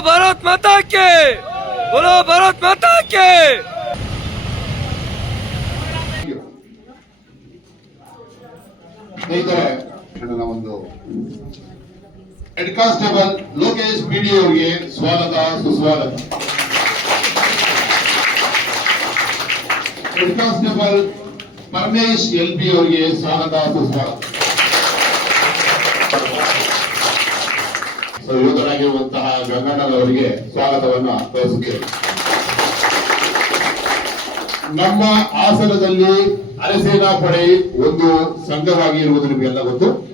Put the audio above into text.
भारत माता के, बोलो भारत माता के। ಸ್ನೇಹಿತರೆ, ನನ್ನ ಒಂದು ಹೆಡ್ ಕಾನ್ಸ್ಟೇಬಲ್ ಲೋಕೇಶ್ ಬಿಡಿ ಅವರಿಗೆ ಸ್ವಾಗತ ಸುಸ್ವಾಗತ. ಹೆಡ್ ಕಾನ್ಸ್ಟೇಬಲ್ ಪರಮೇಶ್ LP ಅವರಿಗೆ ಸ್ವಾಗತ ಸುಸ್ವಾಗತ. ಯೋಧರಾಗಿರುವಂತಹ ಗಂಗಣ್ಣನವರಿಗೆ ಸ್ವಾಗತವನ್ನ ಬಯಸುತ್ತೇವೆ. ನಮ್ಮ ಹಾಸನದಲ್ಲಿ ಅರೆಸೇನಾ ಪಡೆ ಒಂದು ಸಂಘವಾಗಿ ಇರುವುದು ನಿಮಗೆಲ್ಲ ಗೊತ್ತು.